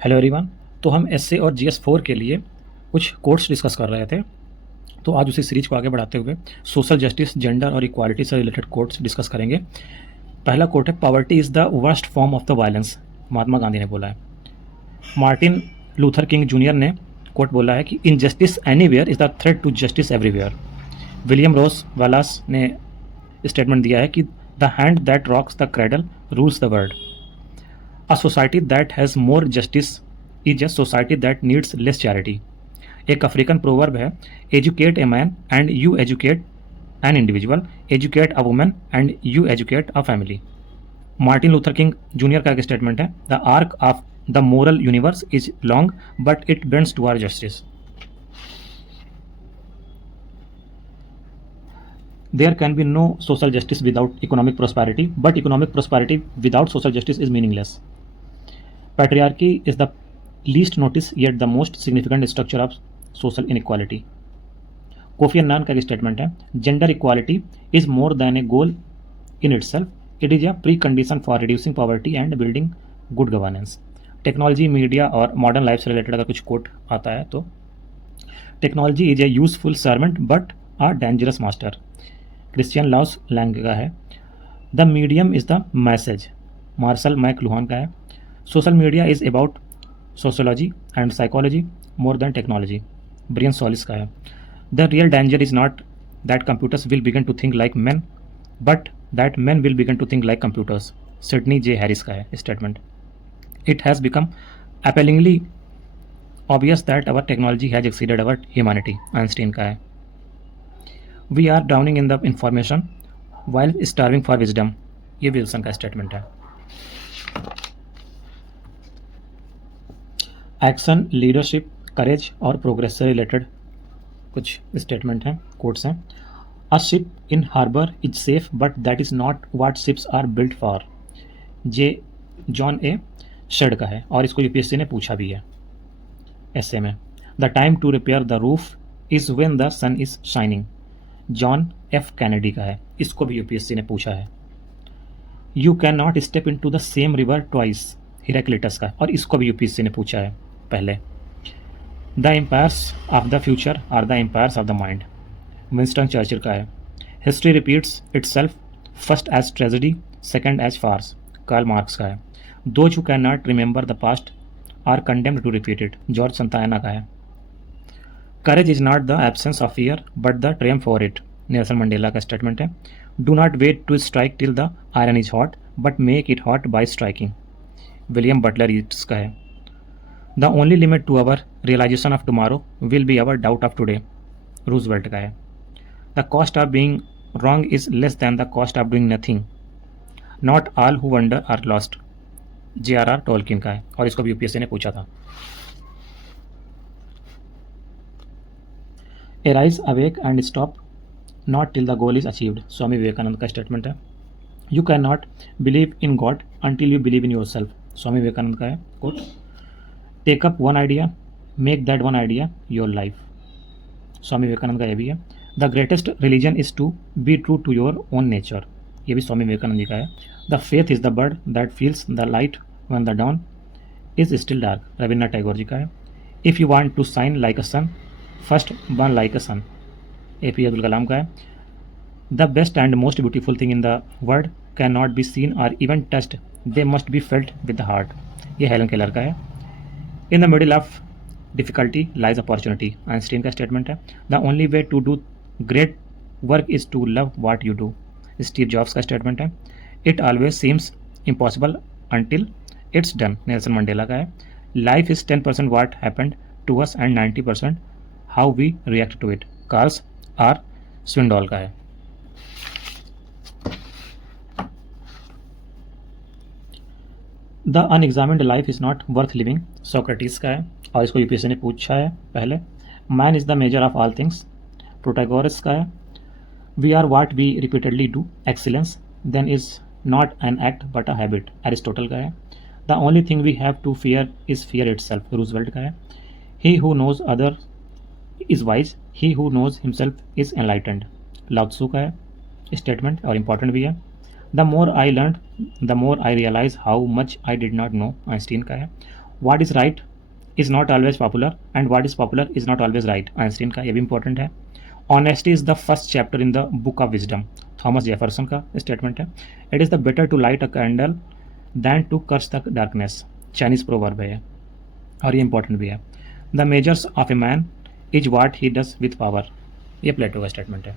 Hello everyone. तो हम S A और जीएस 4 के लिए कुछ कोट्स डिस्कस कर रहे थे। तो आज उसी सीरीज को आगे बढ़ाते हुए सोशल जस्टिस, जेंडर और इक्वालिटी से रिलेटेड कोट्स डिस्कस करेंगे। पहला कोट है, poverty is the worst form of the violence. Mahatma Gandhi ने बोला है। मार्टिन लूथर किंग जूनियर ने कोट बोला है कि injustice anywhere is the threat to justice everywhere. William Ross Wallace ने स्टेटमेंट दिया है कि the hand that rocks the cradle rules the world. A society that has more justice is a society that needs less charity. एक African proverb है, educate a man and you educate an individual, educate a women and you educate a family. Martin Luther King Junior का एक statement है, the arc of the moral universe is long but it bends toward justice. There can be no social justice without economic prosperity, but economic prosperity without social justice is meaningless. Patriarchy is the least noticed yet the most significant structure of social inequality. Kofi Annan का एक statement है, gender equality is more than a goal in itself, it is a precondition for reducing poverty and building good governance. Technology, media और modern life से related अगर कुछ quote आता है तो, technology is a useful servant but a dangerous master. Christian Lous Lange का है, the medium is the message. Marshall McLuhan का है, social media is about sociology and psychology more than technology. Brian Solis का है, the real danger is not that computers will begin to think like man but that man will begin to think like computers. Sidney J Harris का है statement, it has become appallingly obvious that our technology has exceeded our humanity. Einstein का है, we are drowning in the information while starving for wisdom. ये Wilson का statement है। Action, leadership, courage और progress से related कुछ statement हैं, quotes हैं। A ship in harbour is safe but that is not what ships are built for. John A Shedd का है और इसको यूपीएससी ने पूछा भी है ऐसे में। The time to repair the roof is when the sun is shining. John F Kennedy का है, इसको भी यूपीएससी ने पूछा है। You can not step into the same river twice. Heraclitus का है और इसको भी यूपीएससी ने पूछा है पहले। The empires of the future are the empires of the mind. Winston Churchill का है, history repeats itself first as tragedy second as farce. Karl Marx का है, those who can not remember the past are condemned to repeat it. George Santayana का है, courage is not the absence of fear but the triumph for it. Nelson Mandela का statement है, do not wait to strike till the iron is hot but make it hot by striking. William Butler Yeats का है, the only limit to our realisation of tomorrow will be our doubt of today. Roosevelt का है, the cost of being wrong is less than the cost of doing nothing, not all who wander are lost. JRR Tolkien का है और इसको भी UPSC ने पूछा था। Arise, awake and stop not till the goal is achieved। स्वामी विवेकानंद का statement है। You can not believe in God until you believe in yourself. Swami Vivekananda का है quote. Take up one idea, make that one idea your life. Swami Vivekananda का ये भी है। The greatest religion is to be true to your own nature. ये भी स्वामी विवेकानंद जी का है। The faith is the bird that feels the light when the dawn is still dark. Rabindranath Tagore ji का है। If you want to shine like a sun first burn like a sun. APJ Abdul Kalam का है। The best and most beautiful thing in the world can not be seen or even touched, they must be felt with the heart. ये Helen Keller का है। In the middle of difficulty lies opportunity. Einstein का statement है। The only way to do great work is to love what you do. Steve Jobs का statement है। It always seems impossible until it's done. Nelson Mandela का है। Life is 10% what happened to us and 90% how we react to it. Charles R Swindoll का है। The unexamined life is not worth living. Socrates का है और इसको UPSC ने पूछा है पहले। Man is the measure of all things. Protagoras का है। We are what we repeatedly do. Excellence then is not an act but a habit. Aristotle का है। The only thing we have to fear is fear itself. Roosevelt का है। He who knows other is wise, he who knows himself is enlightened. Lao Tzu का है statement और important भी है। The more I learn the more I realise how much I did not know. Einstein का है। What is right is not always popular and what is popular is not always right, Einstein का, ये भी important है। Honesty is the first chapter in the book of wisdom, Thomas Jefferson का statement है। It is the better to light a candle than to curse the darkness, Chinese proverb है ये, और ये इंपॉर्टेंट भी है। The measures of a man is what he does with power, ये Plato का स्टेटमेंट है।